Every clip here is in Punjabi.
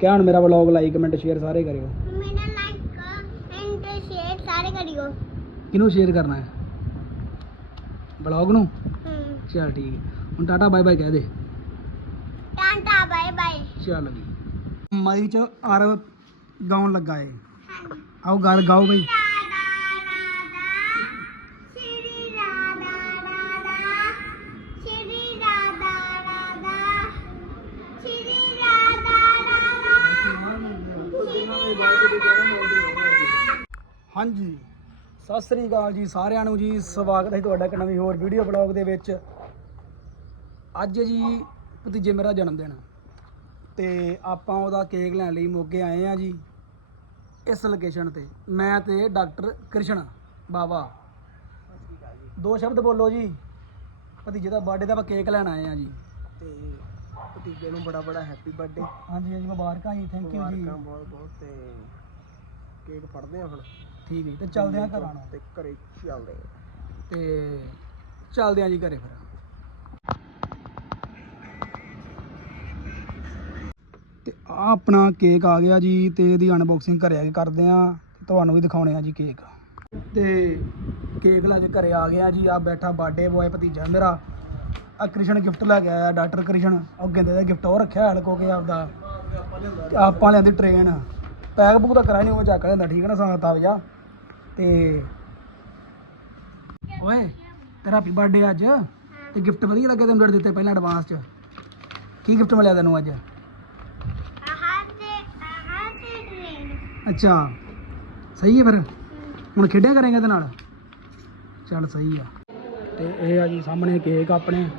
ਕਿਆ ਹੁਣ ਮੇਰਾ ਵਲੌਗ ਲਾਈਕ ਕਮੈਂਟ ਸ਼ੇਅਰ ਸਾਰੇ ਕਰਿਓ। ਮੇਰਾ ਲਾਈਕ ਐਂਡ ਸ਼ੇਅਰ ਸਾਰੇ ਕਰਿਓ। ਕਿਹਨੂੰ ਸ਼ੇਅਰ ਕਰਨਾ ਹੈ? ਵਲੌਗ ਨੂੰ? ਚਲ ਠੀਕ ਹੈ। ਹੁਣ ਟਾਟਾ ਬਾਏ ਬਾਏ ਕਹਿ ਦੇ। Tata bye bye. ਚੱਲ ਵੀ। ਮਈ ਚ ਆਰਵ ਗਾਉਣ ਲੱਗਾ ਏ। ਆਓ ਗੱਲ ਗਾਓ ਬਈ। ਹਾਂਜੀ। ਸਤਿ ਸ੍ਰੀ ਅਕਾਲ ਜੀ ਸਾਰਿਆਂ ਨੂੰ ਜੀ ਸਵਾਗਤ ਹੈ ਤੁਹਾਡਾ ਇੱਕ ਨਵੀਂ ਹੋਰ ਵੀਡੀਓ ਬਲੌਗ ਦੇ ਵਿੱਚ। ਅੱਜ ਜੀ ਭਤੀਜੇ ਮੇਰਾ ਜਨਮ ਦਿਨ ਤੇ ਆਪਾਂ ਉਹਦਾ ਕੇਕ ਲੈਣ ਲਈ ਮੋਗੇ ਆਏ ਆ ਜੀ ਇਸ ਲੋਕੇਸ਼ਨ ਤੇ। ਮੈਂ ਤੇ ਡਾਕਟਰ ਕ੍ਰਿਸ਼ਨ ਬਾਵਾ। ਦੋ ਸ਼ਬਦ ਬੋਲੋ ਜੀ। ਭਤੀਜੇ ਦਾ ਬਰਥਡੇ ਦਾ ਆਪਾਂ ਕੇਕ ਲੈਣ ਆਏ ਆ ਜੀ। ਤੇ ਭਤੀਜੇ ਨੂੰ ਬੜਾ ਬੜਾ ਹੈਪੀ ਬਰਥਡੇ ਹਾਂਜੀ ਜੀ ਮੁਬਾਰਕਾਂ ਜੀ ਥੈਂਕ ਯੂ ਜੀ। ਮੁਬਾਰਕਾਂ ਬਹੁਤ ਬਹੁਤ ਤੇ ਕੇਕ ਫੜਦੇ ਆ ਹੁਣ। ਠੀਕ ਹੈ ਜੀ, ਤੇ ਚੱਲਦੇ ਆ ਘਰਾਂ ਨੂੰ ਤੇ ਘਰੇ ਚੱਲਦੇ ਆ ਤੇ ਚੱਲਦੇ ਆ ਜੀ ਘਰੇ ਫਿਰ। ਤੇ ਆ ਆਪਣਾ ਕੇਕ ਆ ਗਿਆ ਜੀ ਤੇ ਇਹਦੀ ਅਨਬਾਕਸਿੰਗ ਘਰੇ ਆ ਕੇ ਕਰਦੇ ਆ ਤੁਹਾਨੂੰ ਵੀ ਦਿਖਾਉਣੇ ਆ ਜੀ ਕੇਕ। ਤੇ ਕੇਕ ਲੈ ਕੇ ਘਰੇ ਆ ਗਿਆ ਜੀ ਆ ਬੈਠਾ ਬਰਥਡੇ ਬੋਏ ਭਤੀਜਾ ਮੇਰਾ। ਆ ਕ੍ਰਿਸ਼ਨ ਗਿਫਟ ਲੈ ਕੇ ਆਇਆ ਡਾਕਟਰ ਕ੍ਰਿਸ਼ਨ। ਉਹ ਕਹਿੰਦੇ ਦਾ ਗਿਫਟ ਉਹ ਰੱਖਿਆ ਹਲ ਕੋ ਕੇ ਆਪਦਾ। ਤੇ ਆਪਾਂ ਲਿਆਂਦੀ ਟ੍ਰੇਨ ਪੈਕ ਬੁੱਕ ਤਾਂ ਕਰਾਈ ਨਹੀਂ ਉਹ ਚੱਕ ਲੈਂਦਾ, ਠੀਕ ਹੈ ਨਾ ਸੰਗਤ ਆ ਜਾ ਤੇ ਓਏ, ਤੇਰਾ ਹੈਪੀ ਬਰਥਡੇ ਅੱਜ। ਤੇ ਗਿਫਟ ਵਧੀਆ ਲੱਗਿਆ ਤੈਨੂੰ ਜਿਹੜੇ ਦਿੱਤੇ ਪਹਿਲਾਂ ਐਡਵਾਂਸ ਚ। ਕੀ ਗਿਫਟ ਮਿਲਿਆ ਤੈਨੂੰ ਅੱਜ? ਅੱਛਾ, ਸਹੀ ਹੈ ਫਿਰ? ਹੁਣ ਖੇਡਿਆ ਕਰੇਗਾ ਇਹਦੇ ਨਾਲ? ਚੱਲ ਸਹੀ ਆ। ਤੇ ਇਹ ਆ ਜੀ ਸਾਹਮਣੇ ਕੇਕ ਆਪਣੇ।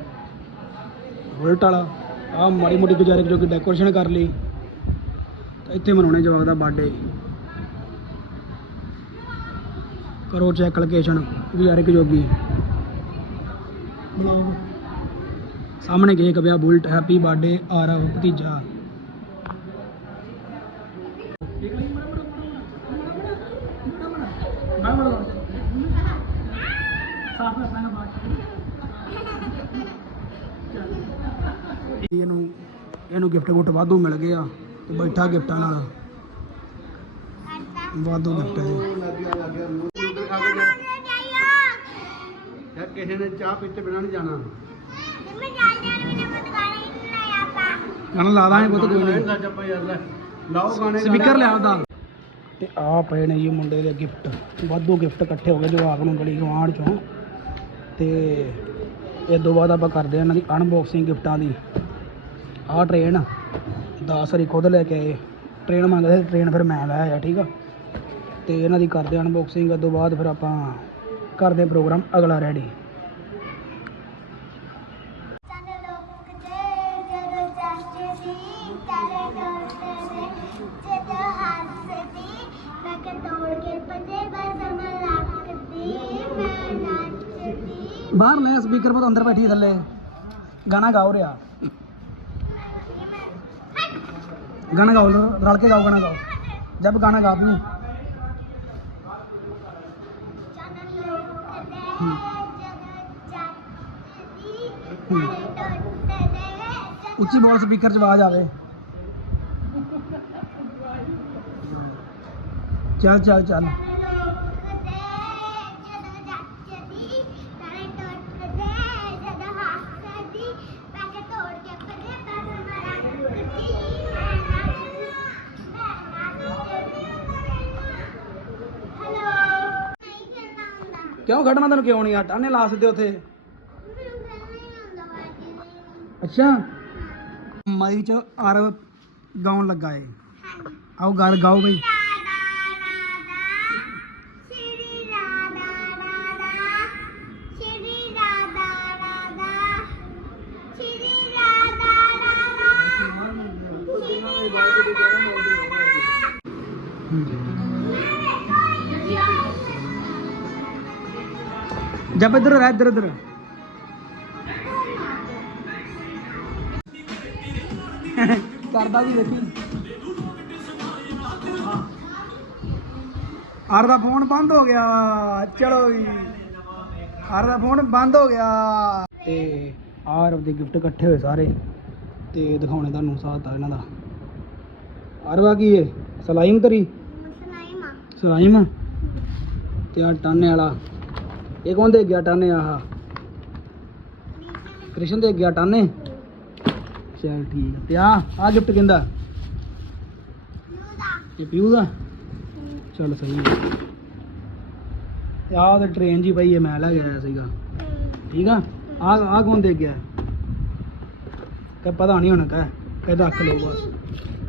ਬੁਲਟ ਵਾਲਾ। ਆ ਮਾੜੀ ਮੋਟੀ ਗੁਜ਼ਾਰੇ ਜੋ ਕਿ ਡੈਕੋਰੇਸ਼ਨ ਕਰ ਲਈ। ਤੇ ਇੱਥੇ ਮਨਾਉਣੇ ਜਵਾਕ ਦਾ ਬਰਥਡੇ ਕਰੋ ਚੈੱਕ ਲੋਕੇਸ਼ਨ ਗੁਜ਼ਾਰੇ ਜੋਗੀ। ਬਣਾਓ ਸਾਹਮਣੇ ਕੇਕ ਪਿਆ ਬੁਲਟ ਹੈਪੀ ਬਰਥਡੇ ਆਰਵ, ਭਤੀਜਾ। ਇਹਨੂੰ ਇਹਨੂੰ ਗਿਫਟ ਗੁੱਟ ਵਾਧੂ ਮਿਲ ਗਿਆ ਤੇ ਬੈਠਾ ਗਿਫਟਾਂ ਨਾਲ। ਵਾਧੂ ਗਿਫਟ ਹੈ ਯਾਰ ਕਿਸੇ ਨੇ ਚਾਹ ਪੀਤੇ ਬਿਨਾਂ ਨਹੀਂ ਜਾਣਾ। ਗਾਣਾ ਲਾ ਦਾਂਗੇ ਬਹੁਤ ਕੋਈ ਨਹੀਂ। ਸੱਚ ਆਪਾਂ ਯਾਰ ਲੈ। ਲਾਓ ਗਾਣੇ ਸਪੀਕਰ ਲਿਆ ਉਹਦਾ ਤੇ। ਆ ਪਏ ਨੇ ਜੀ ਮੁੰਡੇ ਦੇ ਗਿਫਟ। ਵਾਧੂ ਗਿਫਟ ਇਕੱਠੇ ਹੋ ਗਏ ਜਵਾਕ ਨੂੰ ਗਲੀ ਗਵਾਂਢ ਚੋਂ। ਤੇ ਇਹ ਤੋਂ ਬਾਅਦ ਆਪਾਂ ਕਰਦੇ ਆ ਇਹਨਾਂ ਦੀ ਅਨਬਾਕਸਿੰਗ ਗਿਫਟਾਂ ਦੀ। ਆਹ ਟ੍ਰੇਨ 10 ਹਰੀ ਖੁਦ ਲੈ ਕੇ ਆਏ। ਟ੍ਰੇਨ ਮੰਗਦੇ ਟ੍ਰੇਨ ਫਿਰ ਮੈਂ ਲੈ ਆਇਆ, ਠੀਕ ਆ। ਤੇ ਇਹਨਾਂ ਦੀ ਕਰਦੇ ਅਨਬਾਕਸਿੰਗ ਉਸ ਤੋਂ ਬਾਅਦ ਫਿਰ ਆਪਾਂ ਕਰਦੇ ਪ੍ਰੋਗਰਾਮ ਅਗਲਾ ਰੈਡੀ ਬਾਹਰ ਲੈ ਸਪੀਕਰ ਪਰ ਅੰਦਰ ਬੈਠੀ ਥੱਲੇ। ਗਾਣਾ ਗਾਓ ਰਿਹਾ ਗਾਣਾ ਗਾਓ, ਰਲ ਕੇ ਗਾਓ ਗਾਣਾ ਗਾਓ। ਜਬ ਗਾਣਾ ਗਾ ਤੂੰ ਉੱਚੀ ਬਹੁਤ ਸਪੀਕਰ 'ਚ ਆਵਾਜ਼ ਆਵੇ। ਚੱਲ ਚੱਲ ਚੱਲ। ਕਿਉਂ ਖੜਨਾ ਤੈਨੂੰ ਕਿਉਂ ਨਹੀਂ? ਆ ਟਾਨੇ ਲਾ ਸਿੱਧੇ ਉੱਥੇ। ਅੱਛਾ। ਮਈ ਚ ਆਰਵ ਗਾਉਣ ਲੱਗਾ ਏ। ਆਓ ਗੱਲ ਗਾਓ ਬਈ। ਸ਼੍ਰੀ ਜਬ ਇੱਧਰ ਰਹਿ ਇੱਧਰ ਇੱਧਰ। ਕਰਦਾ ਵੀ ਦੇਖੀ। ਆਰ ਦਾ ਫੋਨ ਬੰਦ ਹੋ ਗਿਆ ਚਲੋ ਵੀ ਆਰ ਦਾ ਫੋਨ ਬੰਦ ਹੋ ਗਿਆ। ਤੇ ਆਰ ਦੇ ਗਿਫਟ ਇਕੱਠੇ ਹੋਏ ਸਾਰੇ। ਤੇ ਦਿਖਾਉਣੇ ਤੁਹਾਨੂੰ ਸਾਥ ਆ ਇਹਨਾਂ ਦਾ। ਅਰਵਾ ਕੀ ਏ? ਸਲਾਈਮ ਤਰੀ? ਮਸਲਾਈ ਮਾ ਸਲਾਈਮ? ਤੇ ਆ ਟਾਨੇ ਵਾਲਾ। ਇਹ ਕੌਣ ਦੇ ਗਿਆ ਟਾਨੇ ਆਹ ਕ੍ਰਿਸ਼ਨ ਦੇ ਗਿਆ ਟਾਨੇ ਚਲ ਠੀਕ ਆ ਤੇ ਆ ਆ ਗਿਫਟ ਕਿੰਦਾ ਨੂਦਾ ਇਹ ਪੀਊ ਦਾ ਚਲ ਸਹੀ ਹੈ ਤੇ ਆ ਉਹਦੇ ਟ੍ਰੇਨ ਜੀ ਪਈ ਹੈ ਮੈਂ ਲੈ ਆਇਆ ਸੀਗਾ ਠੀਕ ਆ ਆ ਆ ਕੌਣ ਦੇ ਗਿਆ ਕਿ ਪਤਾ ਨਹੀਂ ਹੁਣ ਕਹ ਕਿ ਰੱਖ ਲਓ ਬਸ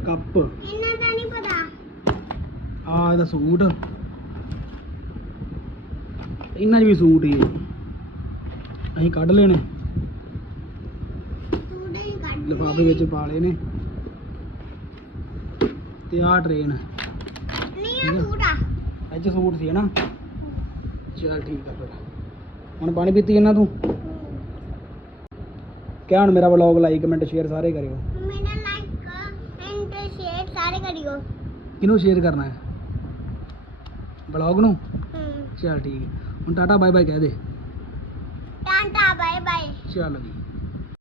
ਕੱਪ ਇਹਨਾਂ ਦਾ ਨਹੀਂ ਪਤਾ ਆ ਇਹਦਾ ਸੂਟ ਇਹਨਾਂ 'ਚ ਵੀ ਸੂਟ ਹੀ ਹੈ। ਅਸੀਂ ਕੱਢ ਲੈਣੇ ਲਿਫਾਫੇ ਵਿੱਚ ਪਾ ਲਏ ਨੇ। ਤੇ ਆਹ ਟ੍ਰੇਨ ਨਹੀਂ ਆ। ਤੂੜਾ ਇਹ 'ਚ ਸੂਟ ਸੀ ਨਾ? ਚਲ ਠੀਕ ਆ ਫਿਰ। ਹੁਣ ਪਾਣੀ ਪੀਤੀ ਇਹਨਾਂ ਤੂੰ? ਕਿਆ ਹੁਣ ਮੇਰਾ ਵਲੌਗ ਲਾਈਕ ਕਮੈਂਟ ਸ਼ੇਅਰ ਸਾਰੇ ਕਰਿਓ। ਮੇਰਾ ਲਾਈਕ ਸ਼ੇਅਰ ਸਾਰੇ ਕਰਿਓ। ਕਿਹਨੂੰ ਸ਼ੇਅਰ ਕਰਨਾ ਹੈ? ਵਲੌਗ ਨੂੰ? ਚਲ ਠੀਕ ਹੈ। ਹੁਣ ਟਾਟਾ ਬਾਏ ਬਾਏ ਕਹਿ ਦੇ। Tata bye bye. ਚੱਲ ਵੀ